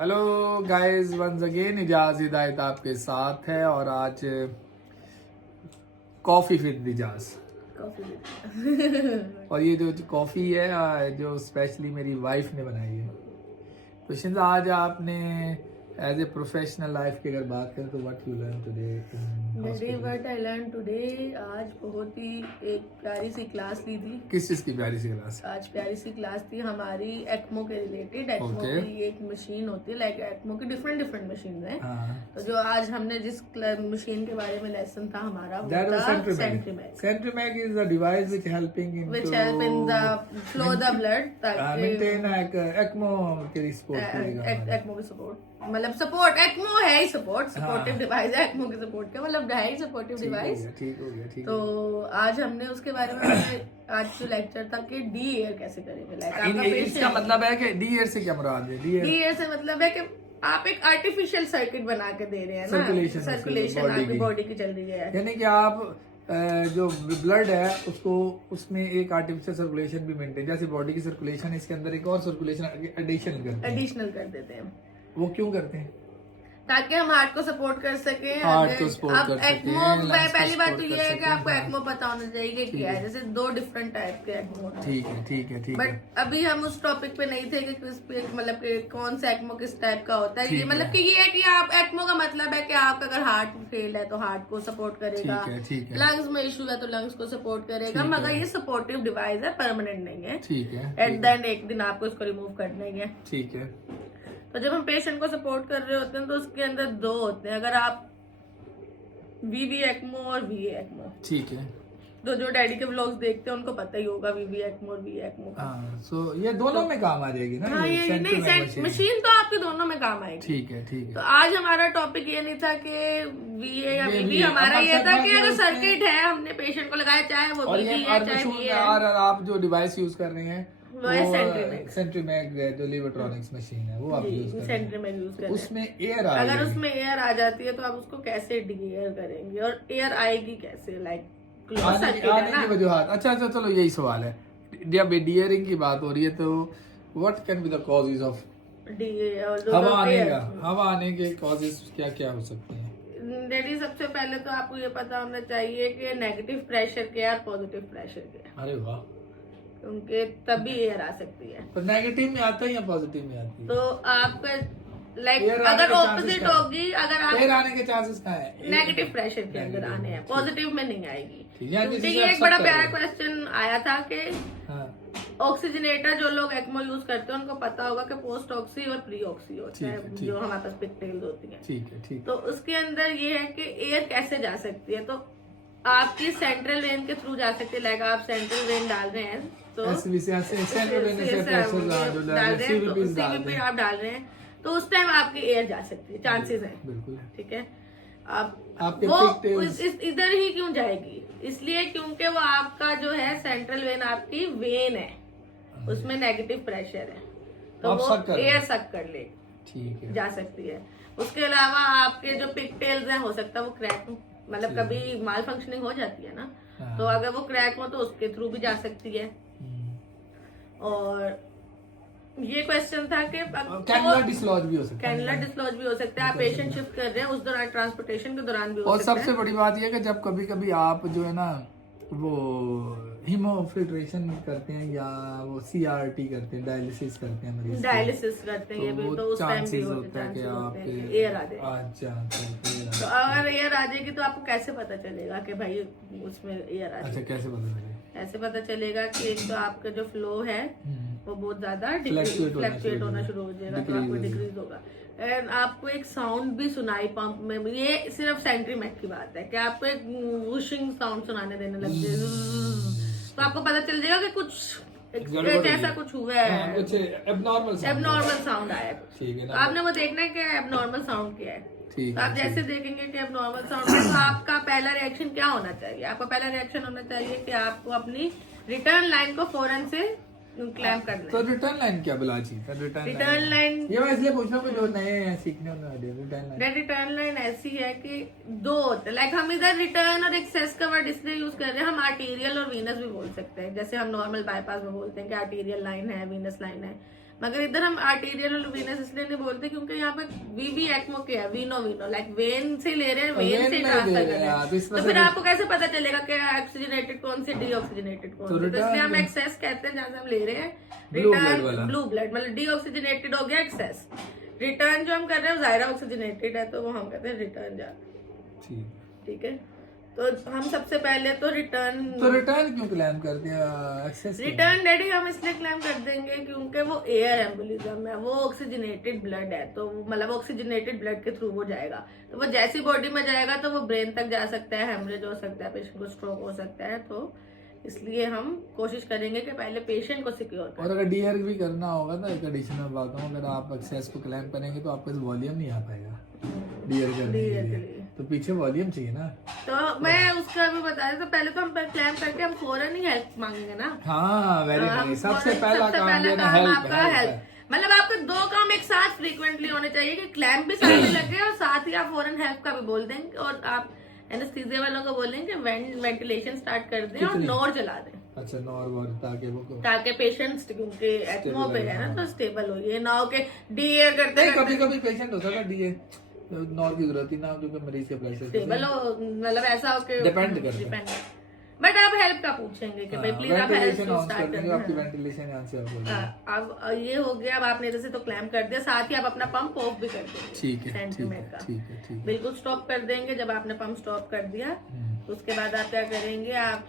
Hello guys, once again Ijaz Hidayat आपके साथ है और आज कॉफी विद इजाज। और ये जो कॉफी है जो स्पेशली मेरी वाइफ ने बनाई है। तो शिंदा, आज आपने एज ए प्रोफेशनल लाइफ की अगर बात करें तो what you learn today? What I learn today, आज बहुत ही एक प्यारी सी क्लास ली थी। किस चीज की प्यारी सी क्लास? आज प्यारी सी क्लास थी हमारी एक्मो के रिलेटेड। ECMO Okay. की एक मशीन होती है, लाइक एक्मो की डिफरेंट मशीन है। हाँ। तो जो आज हमने जिस मशीन के बारे में लेसन था हमारा, वो That was था Centrimag. Centrimag is a device which helping in which help in the flow the blood, ताकि maintain ECMO की सपोर्ट करेगा। एक्मो की सपोर्ट, मतलब सपोर्ट, एक्मो है ही सपोर्ट, सपोर्टिव डिवाइस है एक्मो की सपोर्ट का, मतलब है ही सपोर्टिव डिवाइस। ठीक हो गया। तो आज हमने उसके बारे में आज जो लेक्चर था कि डी एयर कैसे करेंगे, लाइक आपका इसका पेशेंट। मतलब है कि डी एयर से क्या मुराद है? डी एयर से मतलब है कि आप एक आर्टिफिशियल सर्किट बना के दे रहे हैं ना, सर्कुलेशन आपकी बॉडी की चल रही है। यानी कि आप जो ब्लड है उसको उसमें एक आर्टिफिशियल सर्कुलेशन भी मेंटेन, जैसे बॉडी की सर्कुलेशन, इसके अंदर एक और सर्कुलेशन एडिशनल कर देते हैं। वो क्यों करते हैं? ताकि हम हार्ट को सपोर्ट कर सके। हार्ट को सपोर्ट कर सकें, एक्मो, पहली बात तो ये है कि आपको हाँ। एक्मो पता होना चाहिए कि क्या है। जैसे 2 डिफरेंट टाइप के एक्मो होते हैं। ठीक है। बट अभी हम उस टॉपिक पे नहीं थे कि किस पे, मतलब कि कौन सा एक्मो किस टाइप का होता है। ये मतलब कि ये है कि आप एक्मो का मतलब है कि आपका अगर हार्ट फेल है तो हार्ट को सपोर्ट करेगा, ठीक है। लंग्स में इशू है तो लंग्स को सपोर्ट करेगा, मगर ये सपोर्टिव डिवाइस है, परमानेंट नहीं है। ठीक है। एट द एंड एक दिन आपको इसको रिमूव करना ही है। ठीक है। तो जब हम पेशेंट को सपोर्ट कर रहे होते हैं तो उसके अंदर 2 होते हैं। अगर आप वीवी एक्मो और वी एक्मो, ठीक है। तो जो डैडी के व्लॉग्स देखते हैं उनको पता ही होगा वीवी एक्मो और वी एक्मो का। सो ये दोनों में काम आ जाएगी ना? हाँ, ये नहीं, मशीन तो आपके दोनों में काम आएगी। ठीक है। तो आज हमारा टॉपिक ये नहीं था कि वीए या वीवी, हमारा ये था कि अगर सर्किट है, हमने पेशेंट को लगाया, चाहे वो वीवी है चाहे वी है। और आप जो डिवाइस यूज कर रहे हैं वो सेंट्रीमैग जो लिवर्ट्रॉनिक्स मशीन है वो आप यूज कर रहे हैं। सेंट्रीमैग यूज कर रहे हैं। उसमें एयर अगर उसमें एयर आ जाती है तो आप उसको कैसे डी एयर करेंगे, और एयर आएगी कैसे, लाइक आने की वजूहत। अच्छा, चलो यही सवाल है। जब डियरिंग की बात हो रही है तो what can be the causes of हवा आने के कॉजेज क्या हो सकते हैं? डैडी, सबसे पहले तो आपको ये पता होना चाहिए कि नेगेटिव प्रेशर क्या है, पॉजिटिव प्रेशर क्या है। अरे वाह! क्योंकि तभी एयर आ सकती है। तो नेगेटिव में आता है या पॉजिटिव में आती है? तो आपका लाइक अगर ऑपोजिट होगी, अगर आप एयर आने के चांसेस क्या है? नेगेटिव प्रेशर के अंदर आने हैं, पॉजिटिव में नहीं आएगी। क्योंकि ये एक बड़ा प्यारा क्वेश्चन आया था कि ऑक्सीजनेटर जो लोग एक्मो यूज करते हैं उनको पता होगा कि पोस्ट ऑक्सी और प्री ऑक्सी होता है, जो हमारे पास पिक्टेल्स होती है। ठीक है। तो उसके अंदर ये है कि एयर कैसे जा सकती है। तो आपकी सेंट्रल वेन के थ्रू जा सकती है, लाइक आप सेंट्रल वेन डाल रहे हैं तो सीवीपी आप डाल रहे हैं तो उस टाइम आपकी एयर जा सकती है, चांसेस है। बिल्कुल। ठीक है। अब वो इधर ही क्यों जाएगी? इसलिए क्योंकि वो आपका जो है सेंट्रल वेन आपकी वेन है, उसमें नेगेटिव प्रेशर है, तो वो एयर सक कर ले, ठीक है, जा सकती है। उसके अलावा आपके जो पिगटेल्स हैं, हो सकता है वो क्रैक हो, मतलब कभी माल फंक्शनिंग हो जाती है ना, तो अगर वो क्रैक हो तो उसके थ्रू भी जा सकती है। और ये क्वेश्चन था कि कैनुलर डिसलॉज भी हो सकता है। कैनुलर डिसलॉज भी हो सकता है, आप पेशेंट शिफ्ट कर रहे हैं उस दौरान, ट्रांसपोर्टेशन के दौरान भी हो सकता है। और सबसे बड़ी बात यह है कि जब कभी आप जो है ना वो हीमोफिल्ट्रेशन करते हैं या वो सीआरटी करते हैं, डायलिसिस करते हैं मरीज, डायलिसिस करते हैं, ये भी तो उस टाइम भी होता है कि आपके एयर आ जाए। तो अगर एयर आ जाएगी तो आपको कैसे पता चलेगा कि भाई उसमें एयर आ जाएगी? अच्छा, कैसे पता चलेगा? ऐसे पता चलेगा कि एक तो आपका जो फ्लो है वो बहुत ज्यादा फ्लक्चुएट होना शुरू हो जाएगा, तो आपको डिक्रीज होगा। एंड आपको एक साउंड भी सुनाई पंप में, ये सिर्फ सेंट्रीमैग की बात है कि आपको एक वूशिंग साउंड सुनाने देने लग जाए, तो आपको पता चल जाएगा कि कुछ ऐसा कुछ हुआ है, कुछ एबनॉर्मल साउंड आया। ठीक है ना? आपने वो देखना है कि एबनॉर्मल साउंड क्या है। तो आप जैसे देखेंगे कि एबनॉर्मल साउंड है, तो आपका पहला रिएक्शन क्या होना चाहिए? आपका पहला रिएक्शन होना चाहिए कि आपको अपनी रिटर्न लाइन को फौरन से क्लैम्प करना है। तो रिटर्न लाइन क्या बुलाची? रिटर्न लाइन ये मैं इसलिए पूछ रहा हूँ जो नए सीखने वाले। रिटर्न लाइन ऐसी है कि 2 होते हैं, लाइक हम इधर रिटर्न और एक्सेस का वर्ड इसलिए यूज कर रहे हैं, हम आर्टीरियल और वीनस भी बोल सकते हैं। जैसे हम नॉर्मल बाईपास में बोलते हैं कि आर्टीरियल लाइन है, वीनस लाइन है, मगर इधर हम आर्टेरियल और वीनस इसलिए नहीं बोलते क्योंकि यहाँ पे वी एक्मो क्या है, वीनो लाइक वेन से ले रहे हैं, वेन से ट्रांसफर कर रहे हैं। तो फिर आपको कैसे पता चलेगा कि ऑक्सीजनेटेड कौन सी, डीऑक्सीजनेटेड कौन सी? तो इसलिए हम एक्सेस कहते हैं जहाँ से हम ले रहे हैं। रिटर्न ब्लू ब्लड मतलब डीऑक्सीजनेटेड हो गया एक्सेस। रिटर्न जो हम कर रहे हैं जायरा ऑक्सीजनेटेड है, तो वो हम कहते हैं रिटर्न जा। ठीक है, तो हम सबसे पहले तो रिटर्न क्यों क्लेम करते हैं एक्सेस? रिटर्न डैडी हम इसलिए क्लेम कर देंगे क्योंकि वो एयर एम्बुलिज्म है, वो ऑक्सीजनेटेड ब्लड है, तो मतलब ऑक्सीजनेटेड ब्लड के थ्रू वो जाएगा, तो वो जैसी बॉडी में जाएगा तो वो ब्रेन तक जा सकता है, हेमरेज हो सकता है, पेशेंट को स्ट्रोक हो सकता है। तो इसलिए हम कोशिश करेंगे कि पहले पेशेंट को सिक्योर करें। और अगर डीआर भी करना होगा ना, एक एडिशनल बात हूँ, अगर आप एक्सेस को क्लेम करेंगे तो आपके वॉल्यूम नहीं आ पाएगा डीआर करने के लिए, तो पीछे वॉल्यूम चाहिए ना। तो मैं उसका भी बता रही, तो पहले तो हम क्लेम करके हम फौरन ही हेल्प मांगेंगे ना। हाँ वेरी नाइस, सबसे पहला काम आपका हेल्प, मतलब आपके दो काम एक साथ फ्रीक्वेंटली होने चाहिए कि क्लैम्प भी साथ में लगे और साथ ही आप फौरन हेल्प का भी बोल देंगे, और आप एनेस्थीसिया वालों को बोलेंगे वेंटिलेशन स्टार्ट कर दें और नॉर चला दें। अच्छा, नॉर, ताकि पेशेंट क्योंकि एक्मो पे है ना, तो स्टेबल हो, ये ना हो के डीए करते। कभी पेशेंट होता है डीए नॉर की जरूरत ही ना, क्योंकि मरीज के प्रेशर स्टेबल हो, मतलब ऐसा हो के डिपेंड। बट आप हेल्प का पूछेंगे कि भाई प्लीज आप हेल्प स्टार्ट करें, आपकी वेंटिलेशन यहाँ से ऑफ हो गया। अब ये हो गया, अब आपने जैसे तो क्लैम कर दिया, साथ ही आप अपना पंप ऑफ भी कर देंगे। ठीक है, बिल्कुल स्टॉप कर देंगे। जब आपने पंप स्टॉप कर दिया तो उसके बाद आप क्या करेंगे, आप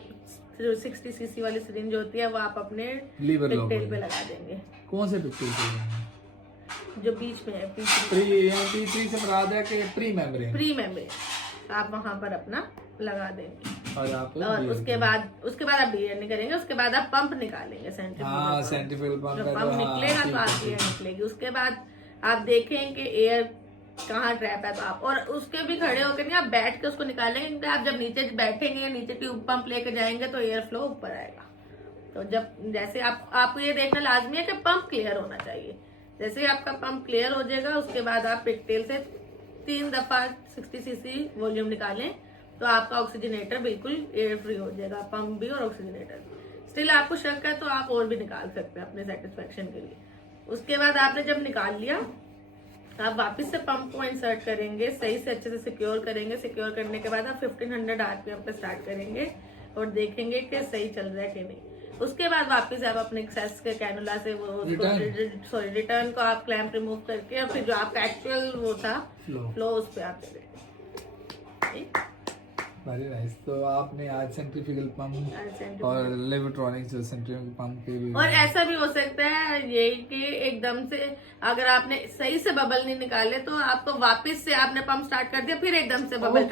60 सीसी वाली सिरिंज होती है वो आप अपने पिगटेल पे लगा देंगे। कौन से पिगटेल पे? जो बीच में है, P3 से मुराद है कि प्री मेम्ब्रेन आप वहां पर अपना लगा देंगे। और उसके बाद आप डीएन नहीं करेंगे, उसके बाद आप पंप निकालेंगे, सेंट्रीफ्यूगल पंप निकलेगा तो आप एयर निकलेगी। उसके बाद आप देखें कि एयर कहाँ ट्रैप है, तो आप और उसके भी खड़े होकर नहीं, आप बैठ के उसको निकालेंगे, क्योंकि आप जब नीचे बैठेंगे, नीचे ट्यूब पंप लेके जाएंगे तो एयर फ्लो ऊपर आएगा। तो जब जैसे आपको ये देखना लाजमी है कि पंप क्लियर होना चाहिए। जैसे ही आपका पंप क्लियर हो जाएगा, उसके बाद आप पिगटेल से 3 दफा 60 सीसी वॉल्यूम निकालें, तो आपका ऑक्सीजनेटर बिल्कुल एयर फ्री हो जाएगा, पंप भी और ऑक्सीजनेटर। स्टिल आपको शक है तो आप और भी निकाल सकते हैं अपने सेटिस्फेक्शन के लिए। उसके बाद आपने जब निकाल लिया, आप वापस से पंप को इंसर्ट करेंगे, सही से अच्छे से सिक्योर करेंगे। सिक्योर करने के बाद आप 1500 आरपीएम पे स्टार्ट करेंगे और देखेंगे कि सही चल रहा है कि नहीं। उसके बाद वापस आप अपने एक्सेस के कैनुला से वो रिटर्न को आप क्लैंप रिमूव करके और फिर जो आपका एक्चुअल वो था फ्लो उस पे आप करेंगे। Very nice. तो आपने आज सेंट्रीफ्यूगल पंप और लेविट्रॉनिक जो सेंट्रीफ्यूगल पंप के भी, और ऐसा भी हो सकता है ये कि एकदम से अगर आपने सही से बबल नहीं निकाले तो आपको वापस से आपने पंप स्टार्ट कर दिया, फिर एकदम से बबल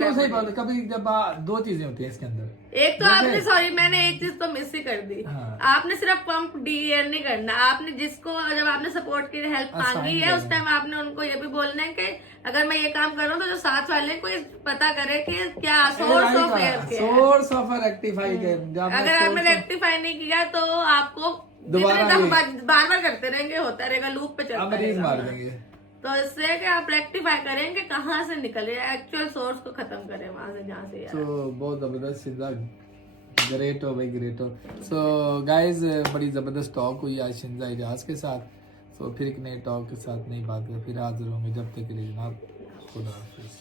कभी जब 2 चीजें होती है इसके अंदर। एक तो आपने मैंने एक चीज तो मिस ही कर दी। आपने सिर्फ पंप डीएयर नहीं करना, आपने जिसको जब आपने सपोर्ट की हेल्प मांगी है उस टाइम आपने उनको ये भी बोलना है कि अगर मैं ये काम कर रहा हूँ तो जो साथ वाले को कोई पता करे कि क्या सोर्स ऑफ एयर रेक्टिफाई। अगर आपने रेक्टिफाई नहीं किया तो आपको बार बार करते रहेंगे, होता रहेगा, लूप पे चलता रहेगा, मार देंगे। तो इससे कि आप रेक्टिफाई करेंगे कहाँ से निकले, एक्चुअल सोर्स को खत्म करें वहां से जहाँ से। तो बहुत जबरदस्त, ग्रेट हो भाई, ग्रेट हो। सो गाइज, बड़ी जबरदस्त टॉक हुई आज शिंजा इजाज के साथ। तो फिर एक नए टॉक के साथ नई बात फिर हाजिर होंगे। जब तक के लिए जनाब खुदा हाफिज।